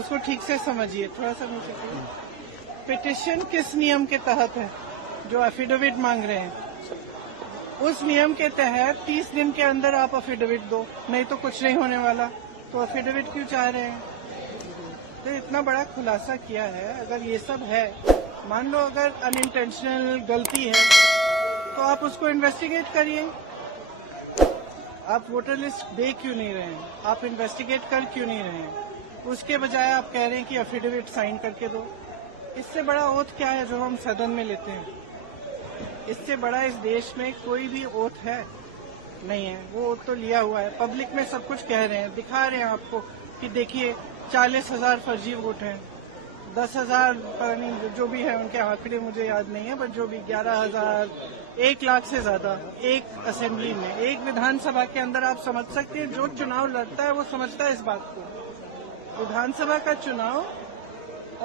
उसको ठीक से समझिए, थोड़ा सा नीचे करिए। पिटिशन किस नियम के तहत है जो एफिडेविट मांग रहे हैं? उस नियम के तहत 30 दिन के अंदर आप एफिडेविट दो, नहीं तो कुछ नहीं होने वाला। तो एफिडेविट क्यों चाह रहे हैं? तो इतना बड़ा खुलासा किया है। अगर ये सब है, मान लो अगर अनइंटेंशनल गलती है तो आप उसको इन्वेस्टिगेट करिए। आप वोटर लिस्ट दे क्यों नहीं रहे हैं? आप इन्वेस्टिगेट कर क्यों नहीं रहे हैं? उसके बजाय आप कह रहे हैं कि एफिडेविट साइन करके दो। इससे बड़ा ओथ क्या है जो हम सदन में लेते हैं? इससे बड़ा इस देश में कोई भी ओथ है नहीं है। वो ओथ तो लिया हुआ है, पब्लिक में सब कुछ कह रहे हैं, दिखा रहे हैं आपको कि देखिए 40,000 फर्जी वोट हैं, 10,000 पता नहीं जो भी है, उनके आंकड़े मुझे याद नहीं है, बट जो भी 11,000, 1 लाख से ज्यादा एक असेंबली में, एक विधानसभा के अंदर। आप समझ सकते हैं जो चुनाव लड़ता है वो समझता है इस बात को। विधानसभा का चुनाव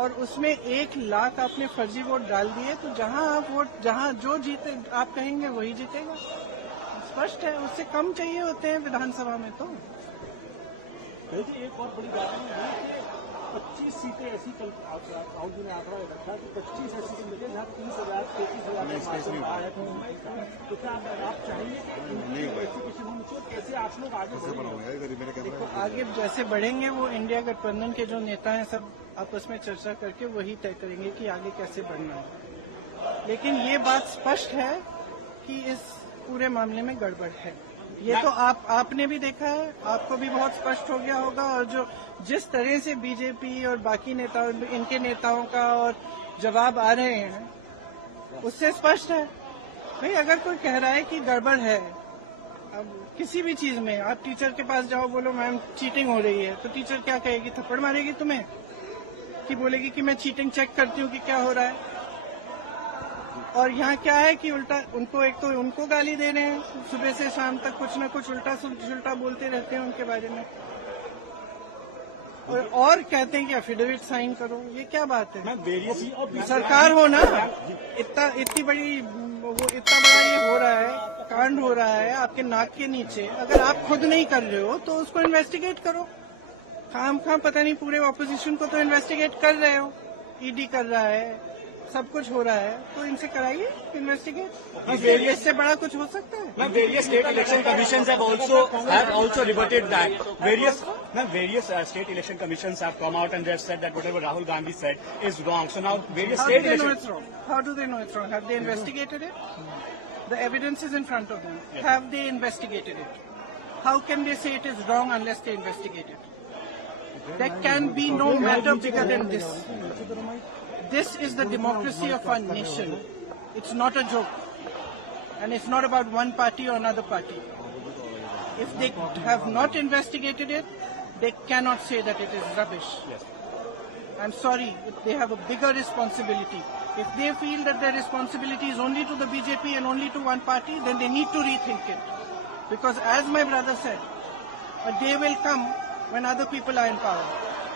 और उसमें 1 लाख आपने फर्जी वोट डाल दिए, तो जहां आप वोट, जहां जो जीते आप कहेंगे वही जीतेगा। स्पष्ट है, उससे कम चाहिए होते हैं विधानसभा में। तो एक और बड़ी बात है कि 25 सीटें ऐसी राहुल जी ने आंकड़ा रखा कि 25 ऐसी सीटें मिले जहाँ 30,000 33,000 तो क्या आप चाहेंगे कैसे आप लोग आगे देखो, आगे जैसे बढ़ेंगे वो इंडिया गठबंधन के जो नेता हैं सब आपस में चर्चा करके वही तय करेंगे कि आगे कैसे बढ़ना है। लेकिन ये बात स्पष्ट है कि इस पूरे मामले में गड़बड़ है। ये तो आपने भी देखा है, आपको भी बहुत स्पष्ट हो गया होगा। और जो जिस तरह से बीजेपी और बाकी नेताओं, इनके नेताओं का और जवाब आ रहे हैं, उससे स्पष्ट है। भाई अगर कोई कह रहा है कि गड़बड़ है, अब किसी भी चीज में, आप टीचर के पास जाओ, बोलो मैम चीटिंग हो रही है, तो टीचर क्या कहेगी? थप्पड़ मारेगी तुम्हें कि बोलेगी कि मैं चीटिंग चेक करती हूँ कि क्या हो रहा है। और यहाँ क्या है कि उल्टा उनको, एक तो उनको गाली दे रहे हैं, सुबह से शाम तक कुछ न कुछ उल्टा सुल्टा बोलते रहते हैं उनके बारे में, और कहते हैं कि एफिडेविट साइन करो। ये क्या बात है? सरकार हो ना, इतनी बड़ी, वो इतना बड़ा ये हो रहा है, कांड हो रहा है आपके नाक के नीचे। अगर आप खुद नहीं कर रहे हो तो उसको इन्वेस्टिगेट करो। खाम पता नहीं पूरे ऑपोजिशन को तो इन्वेस्टिगेट कर रहे हो, ईडी कर रहा है, सब कुछ हो रहा है, तो इनसे कराइए इन्वेस्टिगेट। इससे बड़ा कुछ हो सकता है? Various state election commissions have also reverted that. Various state election commissions have come out and they have said that whatever Rahul Gandhi said is wrong. So now various How state do they know elections. it's wrong? How do they know it's wrong? Have they investigated it? The evidence is in front of them. Yes. Have they investigated it? How can they say it is wrong unless they investigate it? There can be no matter bigger than this. This is the democracy of our nation. It's not a joke. And it's not about one party or another party. If they have not investigated it, they cannot say that it is rubbish. Yes. I'm sorry, they have a bigger responsibility. If they feel that their responsibility is only to the BJP and only to one party, then they need to rethink it. Because as my brother said, a day will come when other people are in power.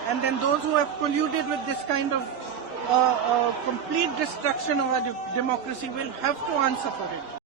And then those who have colluded with this kind of complete destruction of our democracy will have to answer for it.